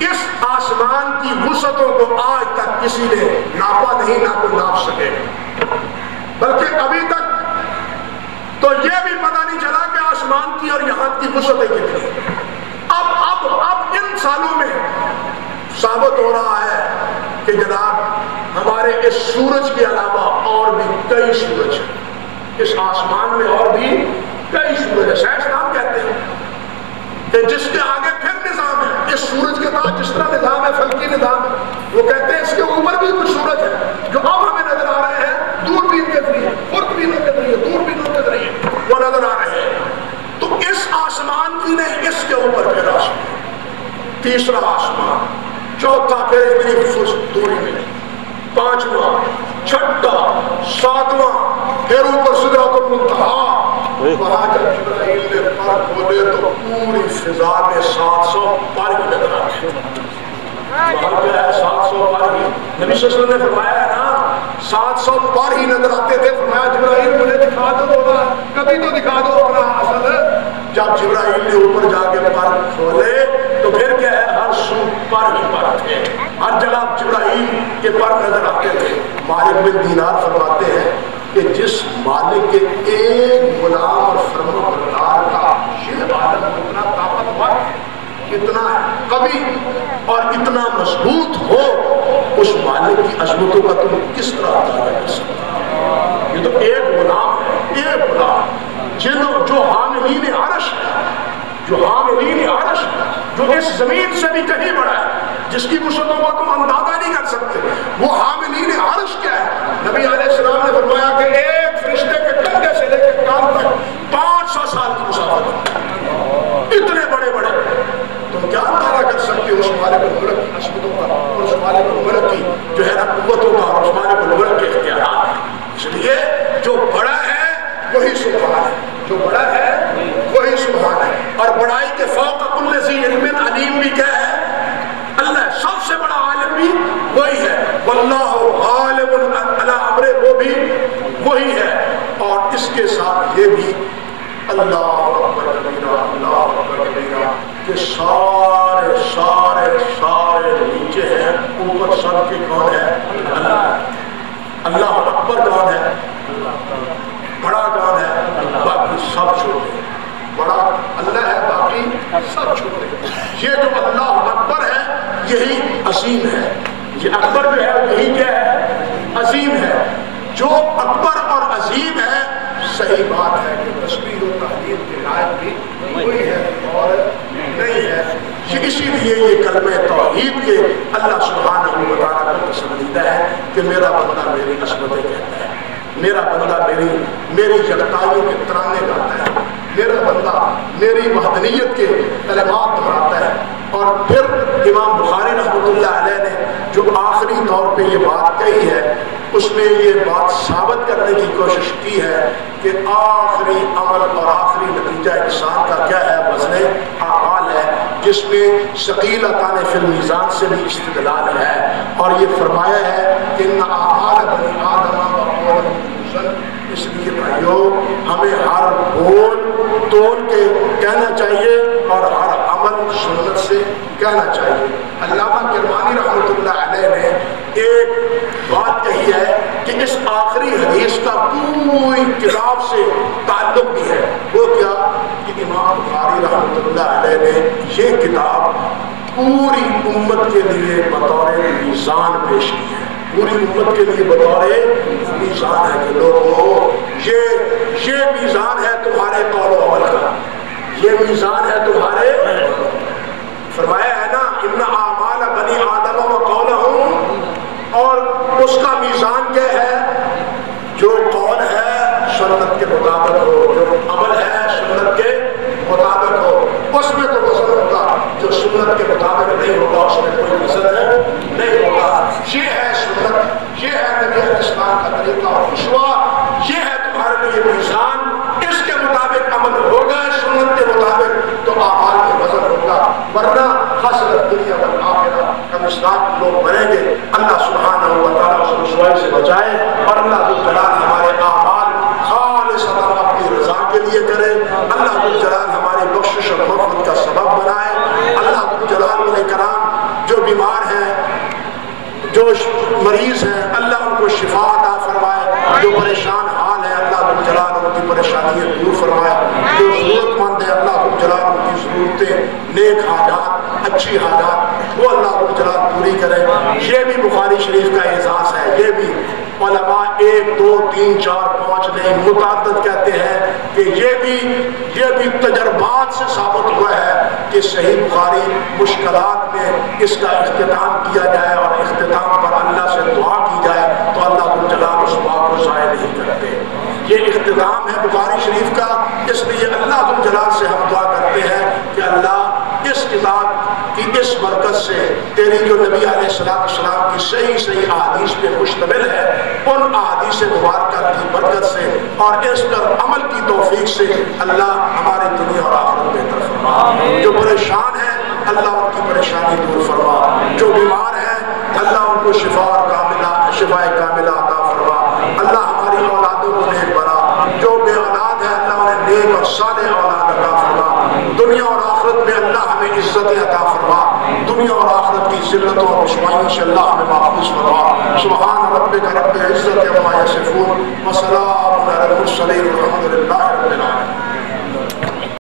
اس آسمان کی وسعتوں کو آج تک کسی نے ناپا نہیں، نہ کوئی ناپ سکے، بلکہ ابھی تک تو یہ بھی پتہ نہیں چلا کہ آسمان کی اور یہاں کی وسعتیں کتنی۔ اب ان سالوں میں ثابت ہو رہا ہے کہ جناب ہمارے اس سورج کے علاوہ اور بھی کئی سورج ہیں، اس آسمان میں اور بھی کئی سورج ہیں۔ سائنسدان کہتے ہیں کہ جس کے آگے پھر نظام ہے، اس سورج کے بعد جس طرح نظام ہے، فلکی نظام ہے، وہ کہتے ہیں اس کے اوپر بھی کچھ سورج ہے جو اب ہمیں نظر آ رہے ہیں، دوربین کے ذریعے، خوربینوں کے ذریعے، دوربینوں کے ذریعے وہ نظر آ رہے ہیں۔ تو اس آسمان کی نہیں، اس کے اوپر پھر آسمان، تیسرا آسمان، چوتھا پھر اتنی دوری میں، پانچواں، چھٹا، ساتواں، پھر اوپر سدرۃ المنتہا۔ وہاں جب جبرائیل نے پر کھولے تو پوری فضا میں 700 پر ہی نظر آتے ہیں۔ وہاں کیا ہے 700 پر ہی؟ نبی صلی اللہ علیہ وسلم نے فرمایا ہے نا 700 پر ہی نظر آتے تھے۔ فرمایا جبرائیل مجھے دکھا دو ہوگا، کبھی تو دکھا دو اپنا اصل۔ جب جبرائیل نے اوپر جا کے پر کھولے تو پھر کیا ہے ہر سو پر ہی پر تھے، ہر جگہ جبرائیل کے پر نظر آتے تھے۔ مالک بن دینار فرماتے ہیں کہ جس مالک کے ایک غلام اور فرما بردار کا یہ عالم اتنا طاقتور، اتنا قوی اور اتنا مضبوط ہو، اس مالک کی عظمتوں کا تم کس طرح اندازہ کر سکتے؟ یہ تو ایک غلام ہے، ایک غلام جو حاملین عرش ہے، جو حاملین عرش ہے، جو اس زمین سے بھی کہیں بڑا ہے، جس کی وسعتوں کو تم اندازہ نہیں کر سکتے۔ وہ حاملین عرش کیا ہے؟ نبی علیہ السلام نے فرمایا کہ ایک فرشتے کے کندھے سے لے کے کان تک 500 سال کی مسافت، اتنے بڑے بڑے۔ تم کیا اندازہ کر سکتے ہو اس مالک الملک کی عظمتوں کا اور اس مالک الملک کی جو ہے نا قوتوں کا اور اس مالک الملک کے اختیارات؟ اس لیے جو بڑا ہے وہی سبحان ہے، جو بڑا ہے وہی سبحان ہے۔ اور بڑائی کے فوق کل ذی علم علیم بھی کیا ہے؟ اللہ سب سے بڑا عالم بھی وہی ہے۔ واللہ غالب علی امرہ، وہ بھی وہی ہے۔ اور اس کے ساتھ یہ بھی اللہ اکبر کبیرہ، اللہ اکبر کبیرہ، کہ سارے سارے سارے نیچے ہیں، اوپر سب کے کون ہے؟ اللہ۔ اللہ اکبر کون ہے؟ بڑا کون ہے؟ باقی سب چھوٹے۔ بڑا اللہ ہے، باقی سب چھوٹے۔ یہ جو اللہ اکبر ہے یہی عظیم ہے، یہ اکبر جو ہے یہی کیا ہے؟ عظیم ہے۔ جو اکبر اور عظیم ہے، صحیح بات ہے کہ تسبیح و تحلیل کے لائق بھی وہی ہے اور نہیں ہے۔ اسی لیے یہ کلمہ توحید کے اللہ سبحانہ و تعالیٰ کو پسندیدہ ہے کہ میرا بندہ میری عظمتیں کہتا ہے، میرا بندہ میری یکتائیوں کے ترانے گاتا ہے، میرا بندہ میری وحدانیت کے کلمات دہراتا ہے۔ اور پھر امام بخاری رحمۃ اللہ علیہ نے جو آخری طور پہ یہ بات کہی ہے، اس میں یہ بات ثابت کرنے کی کوشش کی ہے کہ آخری عمل اور آخری نتیجہ انسان کا کیا ہے؟ وزن اعمال ہے، جس میں ثقیلتان فی المیزان سے بھی استدلال ہے۔ اور یہ فرمایا ہے کہ ان اعمال بنی آدم وقول موزن، اس لیے بھائیو ہمیں ہر بول تول کے کہنا چاہیے اور ہر عمل سنت سے کہنا چاہیے۔ علامہ کرمانی رحمۃ اللہ علیہ نے ایک بات کہی ہے کہ اس آخری حدیث کا پوری کتاب سے تعلق بھی ہے۔ وہ کیا کہ امام بخاری رحمۃ اللہ علیہ نے یہ کتاب پوری امت کے لیے بطور میزان پیش کی ہے، پوری امت کے لیے بطور میزان ہے کہ لوگوں یہ میزان ہے تمہارے قول و عمل کا، یہ میزان ہے تمہارے، فرمایا ہے نا ان اعمال بنی آدم و قولہم، اور اس کا میزان کیا ہے؟ جو قول ہے سنت کے مطابق ہو، جو عمل ہے سنت کے مطابق ہو، اس میں تو وزن ہوگا، جو سنت کے مطابق نہیں ہوگا اس میں کوئی وزن نہیں ہوگا۔ یہ ہے سنت، یہ ہے نبی علیہ السلام کا طریقہ اور اسوہ، یہ ہے تمہارے لیے میزان۔ اس کے مطابق عمل ہوگا، سنت کے مطابق تو اعمال میں وزن ہوگا، ورنہ خسرت دنیا والآخرہ کا مصداق لوگ بنیں گے۔ اللہ سبحانہ و تعالیٰ اس رسوائی سے بچائے اور اللہ ذو الجلال ہمارے اعمال خالصتاً اپنی رضا کے لیے کرے۔ اللہ ذو الجلال ہماری بخشش اور مغفرت کا سبب بنائے۔ اللہ ذو الجلال والإکرام جو بیمار ہیں، جو مریض ہیں، اللہ ان کو شفا عطا فرمائے، جو پریشان حال ہے اللہ ذو الجلال ان کی پریشانیاں دور فرمائے، جو ضرورت مند ہے اللہ ذو الجلال ان کی ضرورتیں، نیک حاجات، اچھی حاجات وہ اللہ ذو الجلال پوری کرے۔ یہ بھی بخاری شریف کا اعزاز ہے، یہ بھی علماء 1 2 3 4 5 نہیں متعدد کہتے ہیں کہ یہ بھی تجربات سے ثابت ہوا ہے کہ صحیح بخاری مشکلات میں اس کا اختتام کیا جائے اور اختتام پر اللہ سے دعا کی جائے تو اللہ ذو الجلال اس دعا کو ضائع نہیں کرتے۔ یہ اختتام ہے بخاری شریف کا، اس لیے اللہ ذو الجلال سے ہم دعا کرتے ہیں کہ اللہ اس کتاب کی اس برکت سے تیری جو نبی علیہ السلام کی صحیح احادیث پہ مشتمل ہے ان احادیث مبارکہ کی برکت سے اور اس پر عمل کی توفیق سے اللہ ہماری دنیا اور آخرت بہتر فرما۔ جو پریشان ہیں اللہ ان کی پریشانی دور فرما، جو بیمار ہیں اللہ ان کو شفا کاملہ عطا فرما، اللہ ہماری اولادوں کو نیک بنا، جو بے اولاد ہے اللہ انہیں نیک اور صالح اولاد عطا فرما، دنیا اور آخرت میں اللہ ہمیں عزت عطا فرما، دنیا اور آخرت کی ذلتوں اور رسوائیوں سے اللہ ہمیں محفوظ فرما۔ سبحان ربک رب العزت عما یصفون وسلام علی المرسلین والحمد للہ۔